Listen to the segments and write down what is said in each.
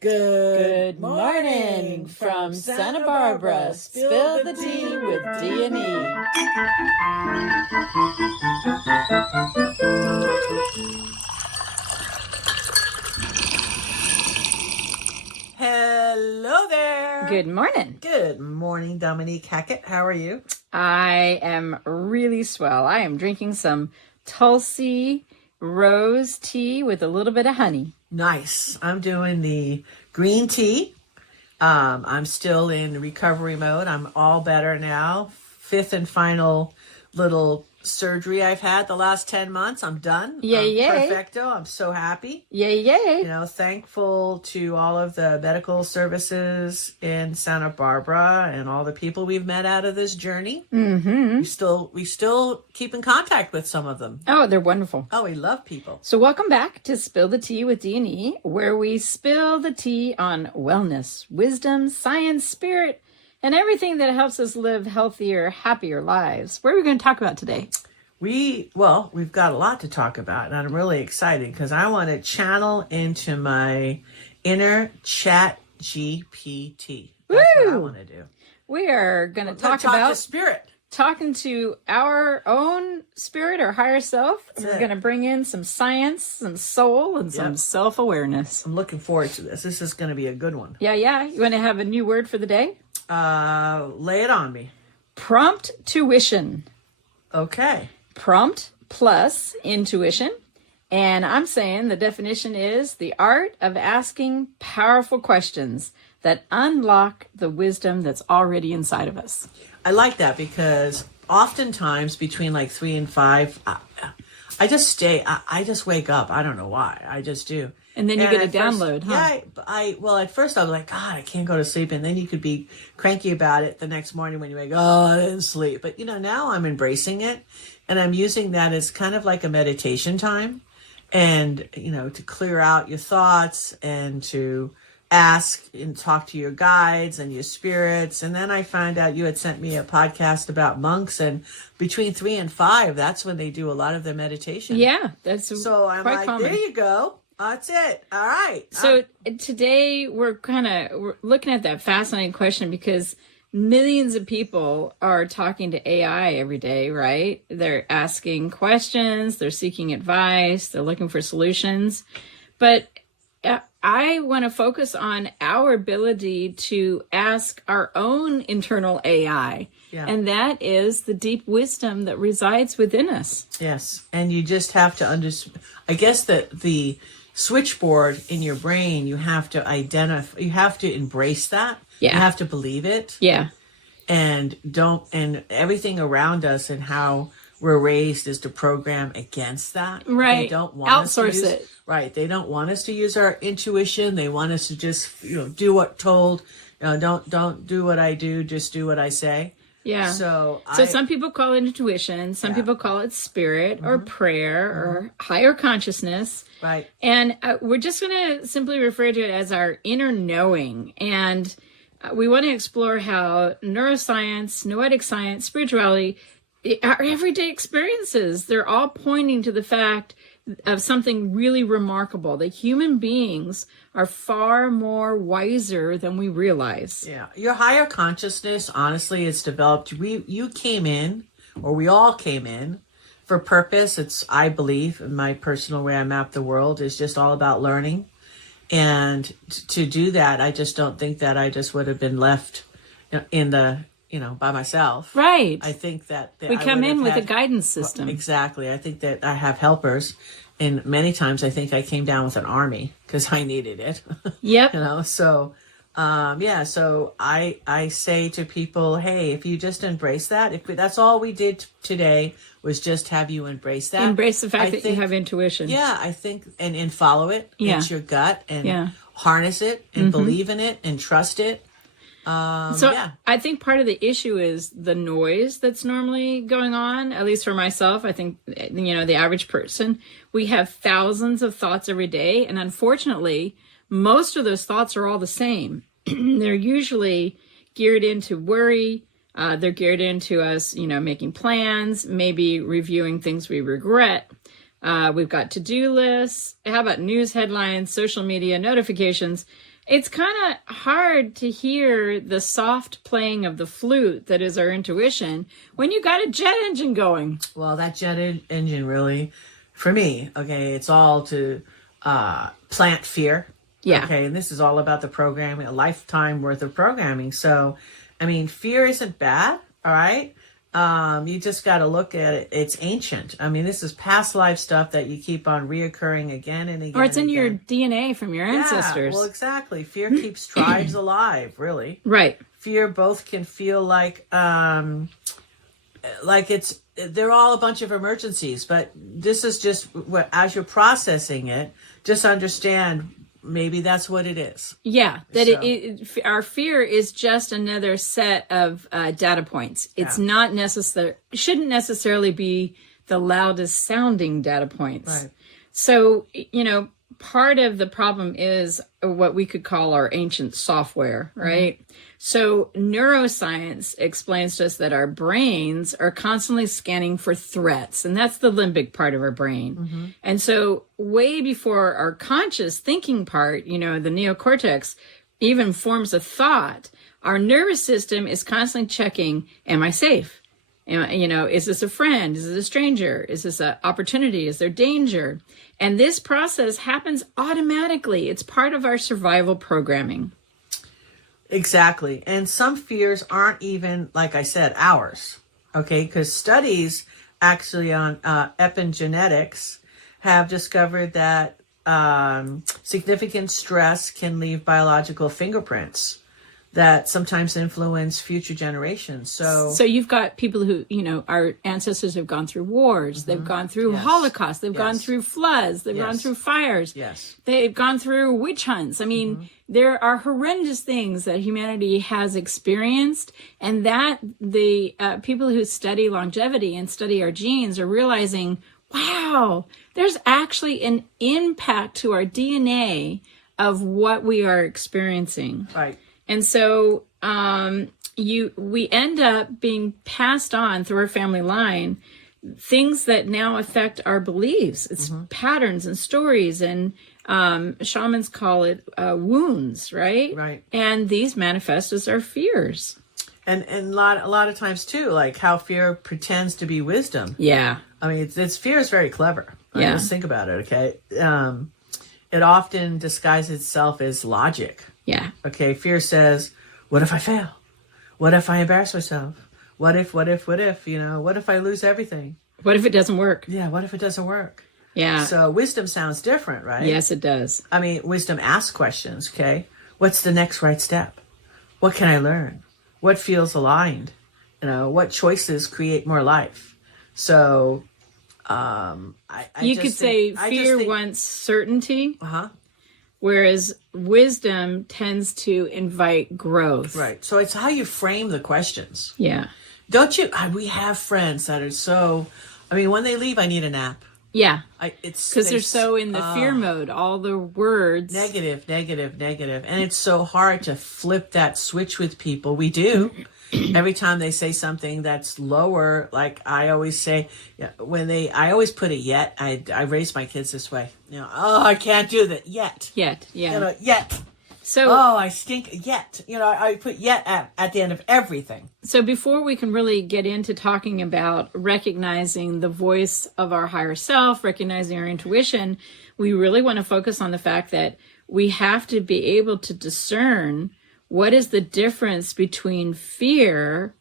Good morning from Santa Barbara. Spill the tea with D and E. Hello there. Good morning. Good morning, Dominique Hackett. How are you? I am really swell. I am drinking some Tulsi rose tea with a little bit of honey. Nice. I'm doing the green tea. I'm still in recovery mode. I'm all better now. Fifth and final little surgery I've had the last 10 months. I'm done. Yay, yay. Perfecto. I'm so happy. Yay, yay. You know, thankful to all of the medical services in Santa Barbara and all the people we've met out of this journey. Mm-hmm. We still keep in contact with some of them. Oh, they're wonderful. Oh, we love people. So welcome back to Spill the Tea with D&E, where we spill the tea on wellness, wisdom, science, spirit, and everything that helps us live healthier, happier lives. What are we going to talk about today? We've got a lot to talk about, and I'm really excited because I want to channel into my inner ChatGPT. That's what I want to do. We are going to talk about about spirit. Talking to our own spirit or higher self. And we're going to bring in some science, some soul, and some self-awareness. I'm looking forward to this. This is going to be a good one. Yeah. You want to have a new word for the day? Lay it on me. Prompt tuition. Okay. Prompt plus intuition. And I'm saying the definition is the art of asking powerful questions that unlock the wisdom that's already inside of us. I like that because oftentimes between like 3 and 5, I just wake up. I don't know why. I just do. And then you get a download, huh? Yeah, well, at first I was like, God, I can't go to sleep. And then you could be cranky about it the next morning when you wake, oh, I didn't sleep. But, now I'm embracing it. And I'm using that as kind of like a meditation time. And, to clear out your thoughts and to ask and talk to your guides and your spirits. And then I found out you had sent me a podcast about monks, and between 3 and 5, that's when they do a lot of their meditation. Yeah, that's so I'm quite like, common. There you go. That's it. All right. So today we're looking at that fascinating question because millions of people are talking to AI every day, right? They're asking questions, they're seeking advice, they're looking for solutions. But I want to focus on our ability to ask our own internal AI. Yeah. And that is the deep wisdom that resides within us. Yes. And you just have to understand, I guess that the switchboard in your brain, you have to identify, you have to embrace that. Yeah. You have to believe it. Yeah. And everything around us and how we're raised is to program against that. Right. They don't want outsource it. Right. They don't want us to use our intuition. They want us to just, do what told. Don't do what I do. Just do what I say. Yeah. So some people call it intuition. Some people call it spirit or prayer or higher consciousness. Right. And we're just going to simply refer to it as our inner knowing. And we want to explore how neuroscience, noetic science, spirituality, our everyday experiences, they're all pointing to the fact of something really remarkable, that human beings are far more wiser than we realize. Yeah. Your higher consciousness, honestly, it's developed. You came in, or we all came in, for purpose. It's, I believe, in my personal way I map the world, is just all about learning. And to do that, I just don't think that I just would have been left in the, by myself. Right. I think that we come in with a guidance system. Well, exactly. I think that I have helpers. And many times I think I came down with an army because I needed it. Yep. So I say to people, hey, if you just embrace that, if that's all we did today was just have you embrace that. Embrace the fact that you have intuition. Yeah, I think, and follow it. Yeah. It's your gut, and harness it, and believe in it, and trust it. I think part of the issue is the noise that's normally going on, at least for myself. I think, the average person, we have thousands of thoughts every day. And unfortunately, most of those thoughts are all the same. They're usually geared into worry. They're geared into us, making plans, maybe reviewing things we regret. We've got to-do lists. How about news headlines, social media, notifications? it's kind of hard to hear the soft playing of the flute that is our intuition when you got a jet engine going. Well, that engine really, for me, okay, it's all to plant fear. Yeah. Okay, and this is all about the programming, a lifetime worth of programming. So, I mean, fear isn't bad, all right? You just got to look at it. It's ancient. I mean, this is past life stuff that you keep on reoccurring again and again. Or it's in and your again. DNA from your ancestors. Well, exactly. Fear keeps tribes alive, really. Right. Fear both can feel like they're all a bunch of emergencies, but this is just as you're processing it, just understand maybe that's what it is. Yeah, that So- our fear is just another set of data points. It's not necessary, shouldn't necessarily be the loudest sounding data points. Right. So, part of the problem is what we could call our ancient software, right? Mm-hmm. So neuroscience explains to us that our brains are constantly scanning for threats, and that's the limbic part of our brain. Mm-hmm. And so way before our conscious thinking part, the neocortex even forms a thought, our nervous system is constantly checking, am I safe? Is this a friend? Is it a stranger? Is this an opportunity? Is there danger? And this process happens automatically. It's part of our survival programming. Exactly. And some fears aren't even, like I said, ours. Okay. Because studies actually on epigenetics have discovered that significant stress can leave biological fingerprints that sometimes influence future generations. So you've got people who, our ancestors have gone through wars. Mm-hmm. They've gone through Holocaust. They've gone through floods. They've gone through fires. Yes. They've gone through witch hunts. I mean, there are horrendous things that humanity has experienced, and that the people who study longevity and study our genes are realizing, wow, there's actually an impact to our DNA of what we are experiencing. Right. And so we end up being passed on through our family line things that now affect our beliefs. It's patterns and stories, and shamans call it wounds, right? Right. And these manifest as our fears. And a lot of times too, like how fear pretends to be wisdom. Yeah. I mean, it's fear is very clever. Yeah. Just think about it. Okay. It often disguises itself as logic. Yeah. Okay. Fear says, what if I fail? What if I embarrass myself? What if, what if I lose everything? What if it doesn't work? Yeah. What if it doesn't work? Yeah. So wisdom sounds different, right? Yes, it does. I mean, wisdom asks questions. Okay. What's the next right step? What can I learn? What feels aligned? What choices create more life? So, you could say fear wants certainty. Whereas wisdom tends to invite growth. Right. So it's how you frame the questions. Yeah. Don't you? We have friends that are so, when they leave, I need a nap. Yeah. Because they're so in the fear mode, all the words. Negative. And it's so hard to flip that switch with people. We do. Every time they say something that's lower, like I always say, I always put a yet. I raise my kids this way. I can't do that yet. Yet, yeah. Yet. So, I stink yet. I put yet at the end of everything. So before we can really get into talking about recognizing the voice of our higher self, recognizing our intuition, we really want to focus on the fact that we have to be able to discern what is the difference between fear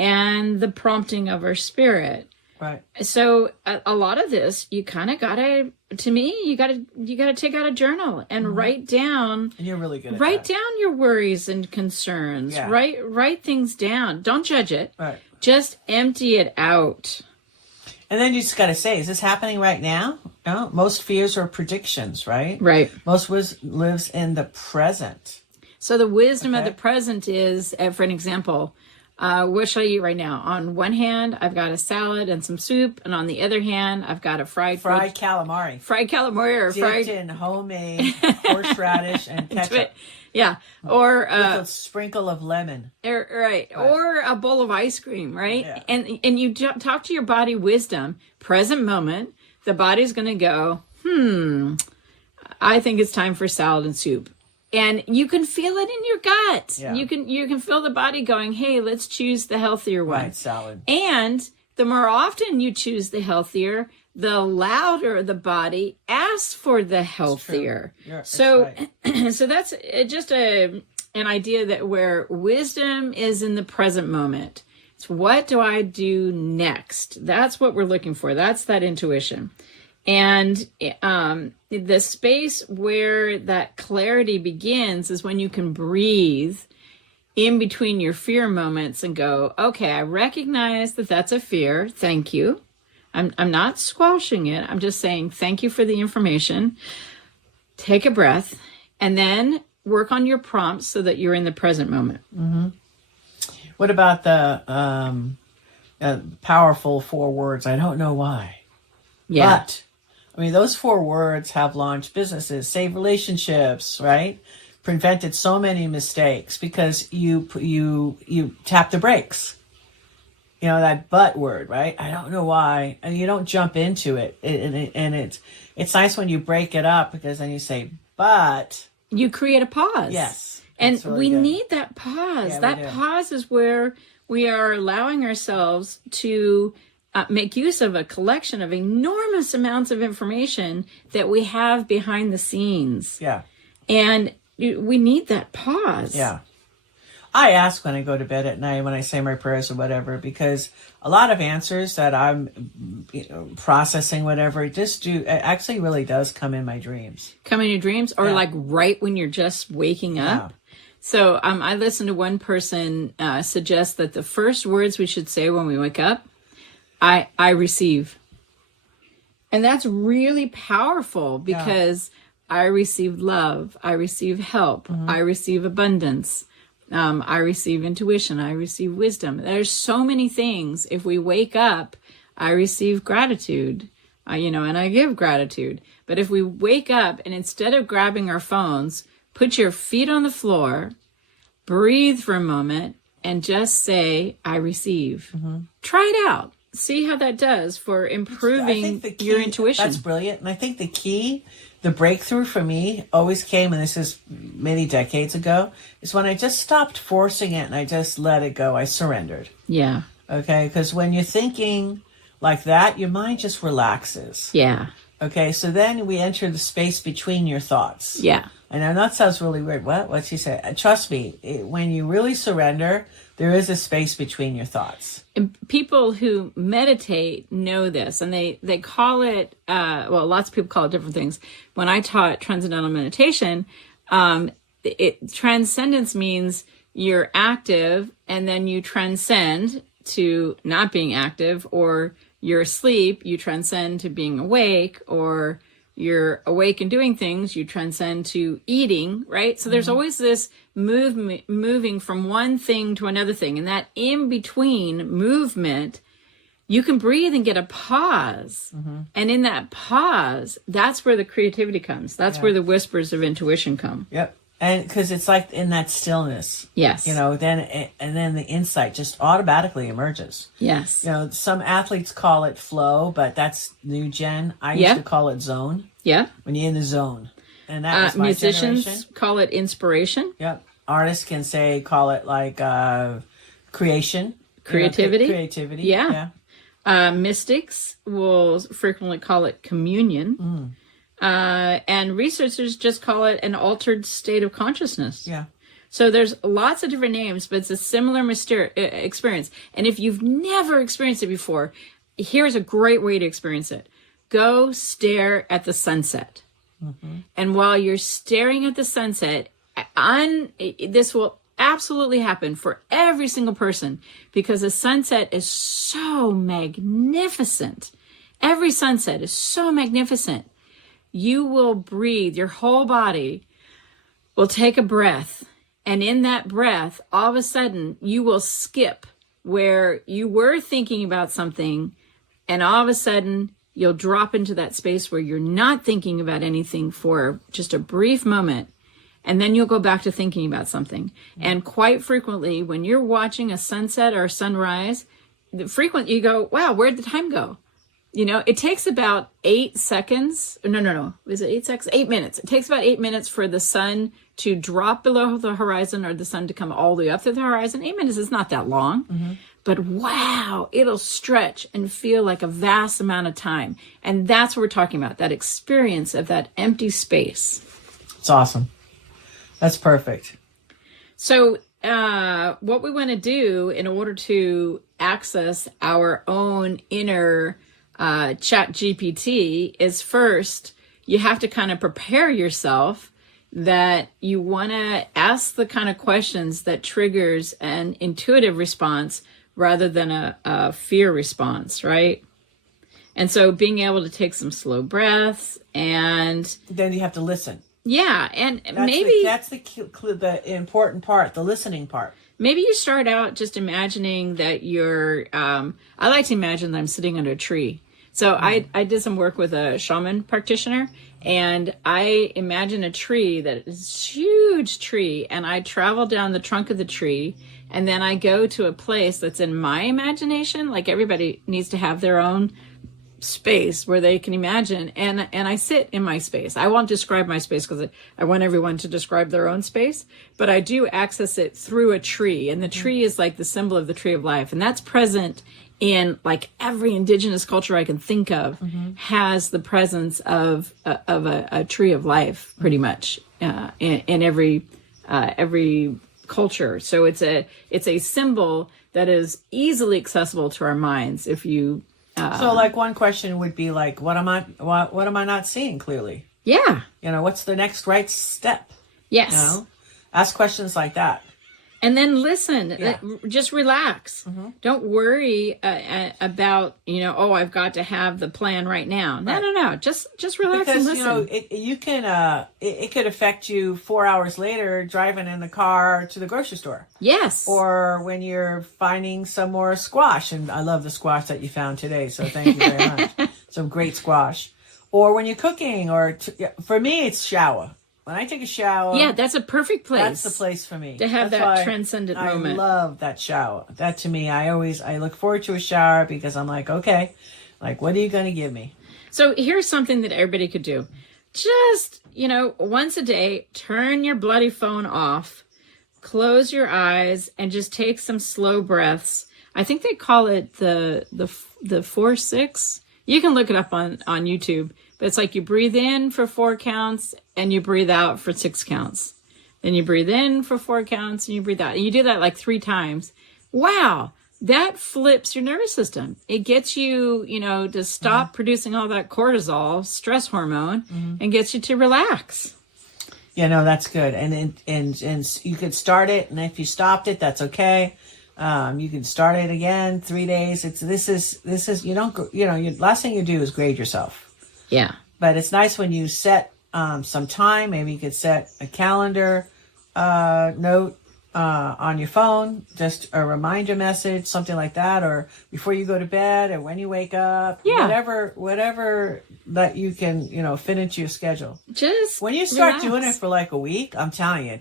and the prompting of our spirit. Right. So a lot of this, you kind of gotta, to me, you gotta take out a journal and write down. And you're really good at write that. down your worries and concerns. Yeah. Write things down. Don't judge it. Right. Just empty it out. And then you just got to say, is this happening right now? No, most fears are predictions, right? Right. Most lives in the present. So the wisdom of the present is, for an example, what shall I eat right now? On one hand, I've got a salad and some soup, and on the other hand, I've got a fried calamari. Fried calamari or dipped in homemade horseradish and ketchup. Yeah, or with a sprinkle of lemon. Right, or a bowl of ice cream, right? Yeah. And you talk to your body wisdom, present moment. The body's going to go, I think it's time for salad and soup. And you can feel it in your gut. Yeah. You can feel the body going, hey, let's choose the healthier one. Right, salad. And the more often you choose the healthier, the louder the body asks for the healthier. So so that's just an idea that where wisdom is in the present moment. It's what do I do next? That's what we're looking for. That's that intuition. And the space where that clarity begins is when you can breathe in between your fear moments and go, okay, I recognize that that's a fear. Thank you. I'm not squashing it. I'm just saying thank you for the information. Take a breath and then work on your prompts so that you're in the present moment. Mm-hmm. What about the powerful 4 words? I don't know why. Yeah. But, I mean, those 4 words have launched businesses, saved relationships, right? Prevented so many mistakes because you tap the brakes. You know, that but word, right? I don't know why. And you don't jump into it. And it's nice when you break it up because then you say, but. You create a pause. Yes. And really we good. need that pause. Yeah, that pause is where we are allowing ourselves to make use of a collection of enormous amounts of information that we have behind the scenes. Yeah. And we need that pause. Yeah. I ask when I go to bed at night, when I say my prayers or whatever, because a lot of answers that I'm processing, whatever, it actually really does come in my dreams. Come in your dreams or like right when you're just waking up. Yeah. So I listened to one person suggest that the first words we should say when we wake up, I receive. And that's really powerful because I receive love. I receive help. Mm-hmm. I receive abundance. I receive intuition. I receive wisdom. There's so many things. If we wake up, I receive gratitude, and I give gratitude. But if we wake up and instead of grabbing our phones, put your feet on the floor, breathe for a moment, and just say, I receive. Mm-hmm. Try it out. See how that does for improving your intuition. That's brilliant. And I think the breakthrough for me always came, and this is many decades ago, is when I just stopped forcing it and I just let it go. I surrendered. Yeah. Okay. Because when you're thinking like that, your mind just relaxes. Yeah. Okay. So then we enter the space between your thoughts. Yeah. I know that sounds really weird. What'd she say? Trust me, when you really surrender, there is a space between your thoughts. And people who meditate know this, and they call it, lots of people call it different things. When I taught transcendental meditation, transcendence means you're active and then you transcend to not being active, or you're asleep, you transcend to being awake, or you're awake and doing things, you transcend to eating, right? So there's always this moving from one thing to another thing. And that in between movement, you can breathe and get a pause. Mm-hmm. And in that pause, that's where the creativity comes. That's where the whispers of intuition come. Yep. And because it's like in that stillness. Yes. Then the insight just automatically emerges. Yes. Some athletes call it flow, but that's new gen. I used to call it zone. Yeah. When you're in the zone. And that was my musicians generation. Call it inspiration. Yep. Artists can call it like creation. Creativity. Creativity. Yeah. Mystics will frequently call it communion. Mm. And researchers just call it an altered state of consciousness. Yeah. So there's lots of different names, but it's a similar experience. And if you've never experienced it before, here's a great way to experience it. Go stare at the sunset. Mm-hmm. And while you're staring at the sunset, this will absolutely happen for every single person, because the sunset is so magnificent. Every sunset is so magnificent. You will breathe, your whole body will take a breath. And in that breath, all of a sudden, you will skip where you were thinking about something. And all of a sudden, you'll drop into that space where you're not thinking about anything for just a brief moment. And then you'll go back to thinking about something. And quite frequently, when you're watching a sunset or a sunrise, you go, wow, where'd the time go? It takes about 8 seconds. No. Is it 8 seconds? 8 minutes. It takes about 8 minutes for the sun to drop below the horizon or the sun to come all the way up to the horizon. 8 minutes is not that long. But wow, it'll stretch and feel like a vast amount of time. And that's what we're talking about, that experience of that empty space. It's awesome. That's perfect. So what we want to do in order to access our own inner ChatGPT is first, you have to kind of prepare yourself that you want to ask the kind of questions that triggers an intuitive response rather than a fear response, right? And so being able to take some slow breaths and... Then you have to listen. Yeah, and that's the important part, the listening part. Maybe you start out just imagining that you're... I like to imagine that I'm sitting under a tree. So I did some work with a shaman practitioner, and I imagine a tree that is a huge tree, and I travel down the trunk of the tree, and then I go to a place that's in my imagination. Like everybody needs to have their own space where they can imagine, and I sit in my space. I won't describe my space because I want everyone to describe their own space, but I do access it through a tree, and the tree is like the symbol of the tree of life, and that's present in like every indigenous culture I can think of has the presence of a tree of life, pretty much in every culture. So it's a symbol that is easily accessible to our minds. If you so like one question would be like, what am I not seeing clearly? Yeah. What's the next right step? Yes. Ask questions like that. And then listen, just relax. Don't worry about, I've got to have the plan right now. No. Just relax because, and listen. It could affect you 4 hours later driving in the car to the grocery store. Yes. Or when you're finding some more squash. And I love the squash that you found today. So thank you very much. Some great squash. Or when you're cooking, for me, it's shower. When I take a shower... Yeah, that's a perfect place. That's the place for me. To have that transcendent moment. I love that shower. That to me, I look forward to a shower because I'm like, okay, like, what are you going to give me? So here's something that everybody could do. Just, once a day, turn your bloody phone off, close your eyes, and just take some slow breaths. I think they call it the 4-6. You can look it up on YouTube. But it's like you breathe in for 4 counts and you breathe out for 6 counts. Then you breathe in for 4 counts and you breathe out. And you do that like 3 times. Wow, that flips your nervous system. It gets you, to stop producing all that cortisol, stress hormone, and gets you to relax. Yeah, no, that's good. And you could start it, and if you stopped it, that's okay. You can start it again, 3 days. This is last thing you do is grade yourself. Yeah. But it's nice when you set some time. Maybe you could set a calendar note on your phone, just a reminder message, something like that, or before you go to bed or when you wake up. Yeah. Whatever that you can, fit into your schedule. Just when you start relax. doing it for like a week, I'm telling you,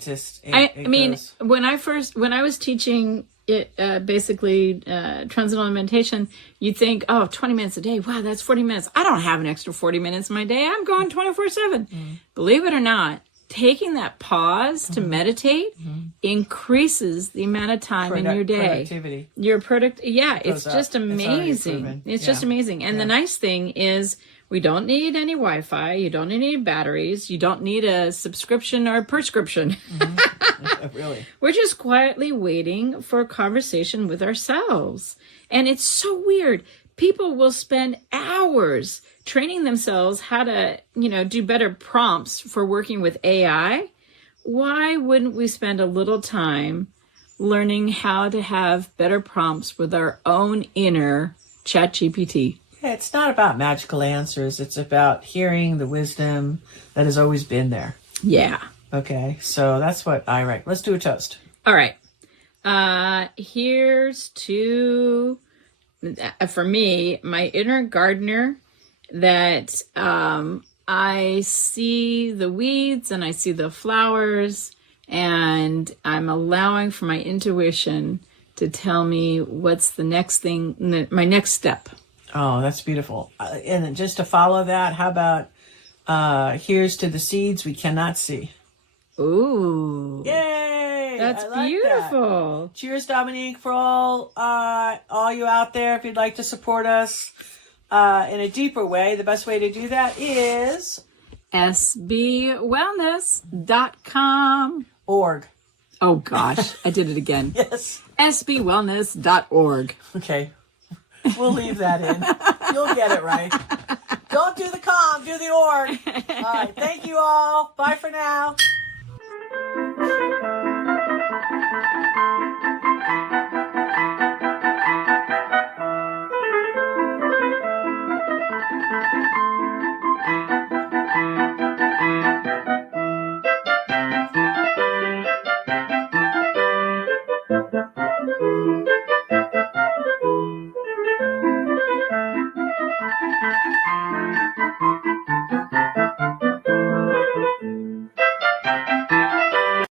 when I was teaching basically transcendental meditation, you'd think, 20 minutes a day. Wow, that's 40 minutes. I don't have an extra 40 minutes in my day. I'm going 24/7. Believe it or not, taking that pause to meditate increases the amount of time in your day. Productivity. Your it's just amazing. It's just amazing. And the nice thing is we don't need any Wi-Fi. You don't need any batteries. You don't need a subscription or a prescription. Really. We're just quietly waiting for a conversation with ourselves. And it's so weird. People will spend hours training themselves how to, do better prompts for working with AI. Why wouldn't we spend a little time learning how to have better prompts with our own inner ChatGPT? Yeah, it's not about magical answers. It's about hearing the wisdom that has always been there. Yeah. Okay, so that's what I write. Let's do a toast. All right. Here's to, for me, my inner gardener, that I see the weeds and I see the flowers, and I'm allowing for my intuition to tell me what's the next thing, my next step. Oh, that's beautiful. And just to follow that, how about here's to the seeds we cannot see. Ooh. Yay! That's I like beautiful. That. Cheers, Dominique, for all you out there. If you'd like to support us in a deeper way, the best way to do that is sbwellness.com. org. Oh gosh, I did it again. Yes. sbwellness.org. Okay. We'll leave that in. You'll get it right. Don't do the com, do the org. All right. Thank you all. Bye for now.